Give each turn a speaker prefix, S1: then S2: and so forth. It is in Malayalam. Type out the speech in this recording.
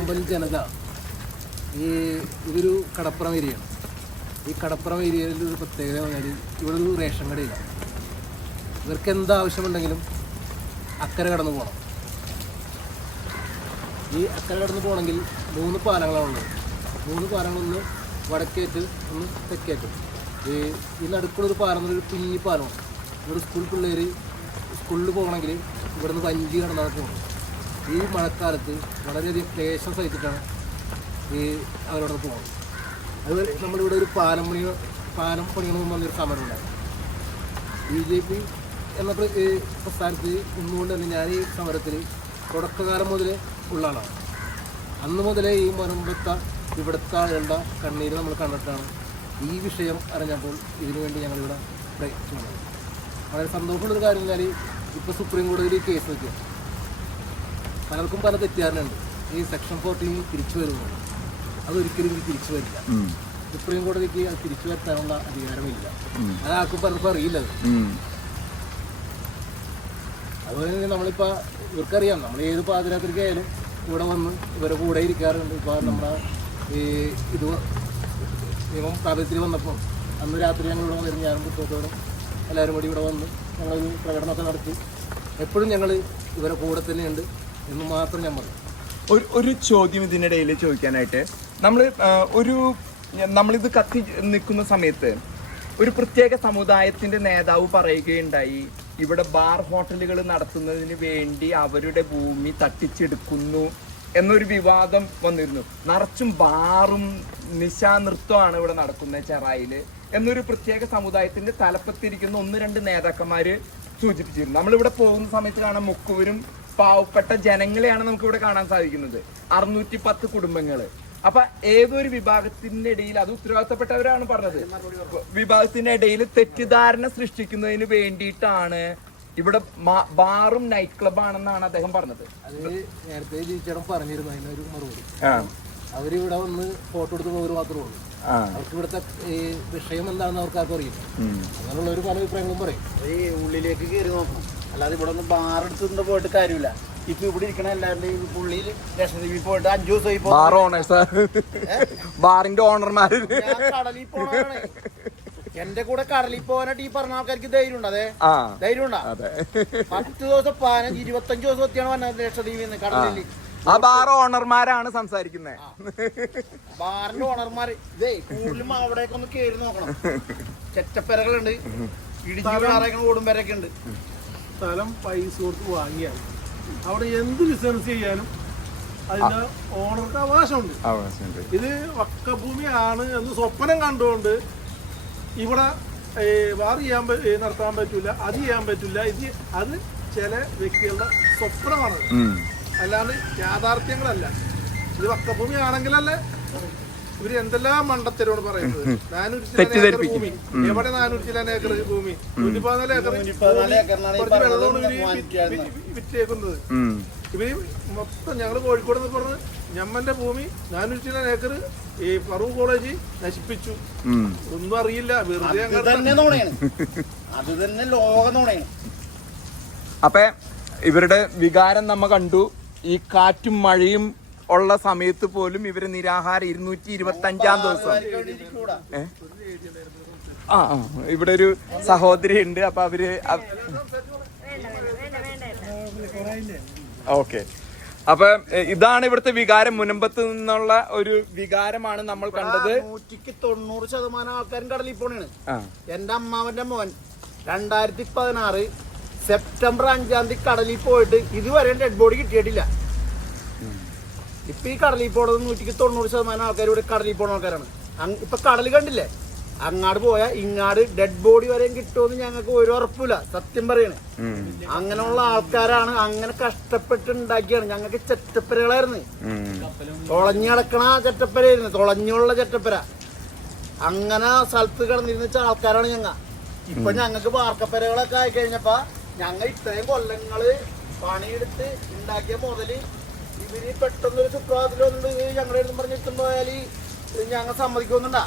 S1: ഈ ജനത ഈ ഇതൊരു കടപ്പുറം ഏരിയയാണ് ഈ കടപ്പുറം ഏരിയയിൽ ഒരു പ്രത്യേകത പറഞ്ഞാൽ ഇവിടെ ഒരു റേഷൻ കടയില്ല ഇവർക്ക് എന്ത് ആവശ്യമുണ്ടെങ്കിലും അക്കരെ കടന്നു പോകണം ഈ അക്കരെ കടന്നു പോകണമെങ്കിൽ മൂന്ന് പാലങ്ങളാണ് ഉള്ളത്. മൂന്ന് പാലങ്ങളൊന്ന് വടക്കേറ്റ് ഒന്ന് തെക്കേറ്റ്. ഈ ഈ നടുക്കുള്ളൊരു പാലം ഒരു കുഞ്ഞി പാലമാണ്. ഇവിടെ സ്കൂൾ പിള്ളേർ സ്കൂളിൽ പോകണമെങ്കിൽ ഇവിടുന്ന് വഞ്ചി കടന്നാണ് പോകണം ഈ മഴക്കാലത്ത് വളരെയധികം ക്ലേശം സഹിച്ചിട്ടാണ് ഈ അവരോട് പോകുന്നത്. അതുപോലെ നമ്മളിവിടെ ഒരു പാലം പണി പാലം പണിയണമെന്ന് പറഞ്ഞൊരു സമരം ഉണ്ടായി. ബി ജെ പി എന്ന പ്രസ്ഥാനത്ത് നിന്നുകൊണ്ട് തന്നെ ഞാൻ ഈ സമരത്തിൽ തുടക്കകാലം മുതലേ ഉള്ള ആളാണ്. അന്ന് മുതലേ ഈ മുനമ്പത്ത ഇവിടുത്തെ ആളുകളുടെ കണ്ണീര് നമ്മൾ കണ്ടിട്ടാണ് ഈ വിഷയം അറിഞ്ഞപ്പോൾ ഇതിനുവേണ്ടി ഞങ്ങളിവിടെ പ്രയത്നിച്ചു വളരെ സന്തോഷമുള്ളൊരു കാര്യം എന്നാൽ ഇപ്പോൾ സുപ്രീം കോടതിയിൽ കേസ് വയ്ക്കുക പലർക്കും പല തെറ്റിദ്ധാരണയുണ്ട്. ഈ സെക്ഷൻ ഫോർട്ടീൻ തിരിച്ചു വരുന്നത് അതൊരിക്കലും ഇനി തിരിച്ചു വരില്ല. സുപ്രീം കോടതിക്ക് അത് തിരിച്ചു വരുത്താനുള്ള അധികാരമില്ല. അത് ആർക്കും പലർക്കും അറിയില്ല അത്. അതുപോലെ തന്നെ നമ്മളിപ്പോൾ ഇവർക്കറിയാം നമ്മൾ ഏത് പാതിരാത്രിക്കായാലും ഇവിടെ വന്ന് ഇവരെ കൂടെ ഇരിക്കാറുണ്ട്. ഇപ്പോൾ നമ്മുടെ ഈ ഇത് നിയമം പ്രാബല്യത്തിൽ വന്നപ്പോൾ അന്ന് രാത്രി ഞങ്ങൾ ഇവിടെ വന്നിരുന്നു. ഞാനും കുട്ടികളോടും എല്ലാവരും കൂടി ഇവിടെ വന്ന് ഞങ്ങളൊരു പ്രകടനമൊക്കെ നടത്തി. എപ്പോഴും ഞങ്ങൾ ഇവരെ കൂടെ തന്നെയുണ്ട്. എന്ന് മാത്രം ഞാൻ പറഞ്ഞു.
S2: ഒരു ഒരു ചോദ്യം ഇതിനിടയിൽ ചോദിക്കാനായിട്ട് നമ്മൾ ഒരു നമ്മളിത് കത്തി നിൽക്കുന്ന സമയത്ത് ഒരു പ്രത്യേക സമുദായത്തിന്റെ നേതാവ് പറയുകയുണ്ടായി ഇവിടെ ബാർ ഹോട്ടലുകൾ നടത്തുന്നതിന് വേണ്ടി അവരുടെ ഭൂമി തട്ടിച്ചെടുക്കുന്നു എന്നൊരു വിവാദം വന്നിരുന്നു. നിറച്ചും ബാറും നിശാനൃത്തമാണ് ഇവിടെ നടക്കുന്നത് ചെറായിൽ എന്നൊരു പ്രത്യേക സമുദായത്തിന്റെ തലപ്പത്തിരിക്കുന്ന ഒന്ന് രണ്ട് നേതാക്കന്മാര് സൂചിപ്പിച്ചിരുന്നു. നമ്മളിവിടെ പോകുന്ന സമയത്ത് കാണാൻ മുക്കുവരും പാവപ്പെട്ട ജനങ്ങളെയാണ് നമുക്ക് ഇവിടെ കാണാൻ സാധിക്കുന്നത്. അറുന്നൂറ്റി പത്ത് കുടുംബങ്ങൾ. അപ്പൊ ഏതൊരു വിഭാഗത്തിന്റെ ഇടയിൽ അത് ഉത്തരവാദിത്തപ്പെട്ടവരാണ് പറഞ്ഞത്. വിഭാഗത്തിന്റെ ഇടയിൽ തെറ്റിദ്ധാരണ സൃഷ്ടിക്കുന്നതിന് വേണ്ടിയിട്ടാണ് ഇവിടെ ബാറും നൈറ്റ് ക്ലബ് ആണെന്നാണ് അദ്ദേഹം പറഞ്ഞത്.
S1: അത് നേരത്തെ ജീച്ചേടം പറഞ്ഞിരുന്നു അതിനൊരു മറുപടി അവരിവിടെ വന്ന് ഫോട്ടോ എടുത്ത് പോകരു മാത്രമേ ഉള്ളൂ. അവർക്ക് ഇവിടുത്തെ ഈ വിഷയം എന്താണെന്ന് അവർക്ക് ആർക്കും അറിയില്ല. അങ്ങനെയുള്ള ഒരു പല അഭിപ്രായങ്ങളും പറയും.
S3: ഉള്ളിലേക്ക് കയറി നോക്കണം. അല്ലാതെ ഇവിടെ ഒന്ന് ബാർ എടുത്തുകൊണ്ട് പോയിട്ട് കാര്യമില്ല. ഇപ്പൊ ഇവിടെ ഇരിക്കണ എല്ലാവരുടെയും പുള്ളിയിൽ ലക്ഷദ്വീപിൽ പോയിട്ട് അഞ്ചു ദിവസമായി
S2: ബാർ ഓണേഴ്സ് ബാറിന്റെ ഓണർമാര്
S3: ഞാൻ കടലിൽ പോണാണ് എന്റെ കൂടെ കടലിൽ പോകാനായിട്ട് ഈ പറഞ്ഞ ആൾക്കാർക്ക് ധൈര്യം ഉണ്ട് അതെ? ധൈര്യം ഉണ്ടാ
S2: അതെ.
S3: പത്ത് ദിവസം പതിനഞ്ച് ഇരുപത്തഞ്ച് ദിവസം എത്തിയാണ് വന്നത് ലക്ഷദ്വീപിൽ നിന്ന് കടലിൽ.
S2: ആ. ബാർ ഓണർമാരാണ് സംസാരിക്കുന്നത്
S3: ബാറിന്റെ ഓണർമാർ ഇതേ കൂടുതലും അവിടേക്കൊന്ന് കയറി നോക്കണം. ചെറ്റപ്പെരകളുണ്ട്. ഇടിച്ചു വീണാറേക്കണ ഓടുംപെരൊക്കെ ഉണ്ട്.
S4: സ്ഥലം പൈസ കൊടുത്ത് വാങ്ങിയാൽ അവിടെ എന്ത് ബിസിനസ് ചെയ്യാനും അതിന്റെ ഓണർക്ക് അവകാശമുണ്ട്.
S2: അവകാശമുണ്ട്.
S4: ഇത് വക്കഭൂമിയാണ് എന്ന് സ്വപ്നം കണ്ടുകൊണ്ട് ഇവിടെ വാർ ചെയ്യാൻ നടത്താൻ പറ്റൂല അത് ചെയ്യാൻ പറ്റില്ല ഇത് അത് ചില വ്യക്തികളുടെ സ്വപ്നമാണ്. അല്ലാണ്ട് യാഥാർത്ഥ്യങ്ങളല്ല. ഇത് വക്കഭൂമി ആണെങ്കിലല്ലേ ഇവർ എന്തെല്ലാം മണ്ടത്തരോട് പറയുന്നത്? ഏക്കർ
S2: തെറ്റിദ്ധരിപ്പിക്കും.
S4: ഭൂമി. എവിടെ നാനൂറ്റി ചില ഏക്കർ ഭൂമി. കുറച്ച് വെള്ളമാണ് ഇവർ വിറ്റേക്കുന്നത്. ഇവർ മൊത്തം ഞങ്ങൾ കോഴിക്കോട് നിന്ന് പറഞ്ഞ് ഞമ്മന്റെ ഭൂമി നാനൂറ്റി ചില ഏക്കർ ഈ ഫറൂഖ് കോളേജ് നശിപ്പിച്ചു. ഒന്നും അറിയില്ല. വെറുതെ
S3: അത് തന്നെ
S2: അപ്പൊ ഇവരുടെ വികാരം നമ്മ കണ്ടു. ഈ കാറ്റും മഴയും ഉള്ള സമയത്ത് പോലും ഇവർ നിരാഹാരം ഇരുന്നൂറ്റി ഇരുപത്തി അഞ്ചാം ദിവസം? ആ ഇവിടെ ഒരു സഹോദരി ഉണ്ട് അപ്പൊ അവർ ഓക്കെ. അപ്പൊ ഇതാണ് ഇവിടുത്തെ വികാരം. മുനമ്പത്ത് നിന്നുള്ള ഒരു വികാരമാണ് നമ്മൾ കണ്ടത്.
S3: നൂറ്റിക്ക് തൊണ്ണൂറ് ശതമാനം ആൾക്കാരും കടലിൽ പോണാണ്. എന്റെ അമ്മാവന്റെ മോൻ രണ്ടായിരത്തി പതിനാറ് സെപ്റ്റംബർ അഞ്ചാം തീയതി കടലിൽ പോയിട്ട് ഇതുവരെ ഡെഡ് ബോഡി കിട്ടിയിട്ടില്ല. ഇപ്പൊ ഈ കടലിൽ പോണത് നൂറ്റിക്ക് തൊണ്ണൂറ് ശതമാനം ആൾക്കാർ ഇവിടെ കടലിൽ പോണ ആൾക്കാരാണ്. ഇപ്പൊ കടൽ കണ്ടില്ലേ? അങ്ങാട് പോയാൽ ഇങ്ങാട് ഡെഡ് ബോഡി വരെയും കിട്ടുമെന്ന് ഞങ്ങൾക്ക് ഒരു ഉറപ്പില്ല. സത്യം പറയണേ. അങ്ങനെയുള്ള ആൾക്കാരാണ് അങ്ങനെ കഷ്ടപ്പെട്ട് ഉണ്ടാക്കിയാണ് ഞങ്ങൾക്ക് ചെറ്റപ്പരകളായിരുന്നു. തുളഞ്ഞു കിടക്കണ ചെറ്റപ്പരയായിരുന്നു. തുളഞ്ഞുള്ള ചെറ്റപ്പര. അങ്ങനെ സ്ഥലത്ത് കിടന്നിരുന്ന ആൾക്കാരാണ് ഞങ്ങ. ഇപ്പൊ ഞങ്ങൾക്ക് വാർക്കപ്പരകളൊക്കെ ആയി കഴിഞ്ഞപ്പോ ഞങ്ങൾ ഇത്രയും കൊല്ലങ്ങൾ പണിയെടുത്ത് ഉണ്ടാക്കിയ മുതൽ ഇവർ പെട്ടെന്നൊരു സുപ്രഭാതത്തിൽ വന്നിട്ട് ഞങ്ങളുടെ അടുത്ത് പറഞ്ഞിട്ടും പോയാൽ ഞങ്ങൾ സമ്മതിക്കൊന്നുണ്ടാ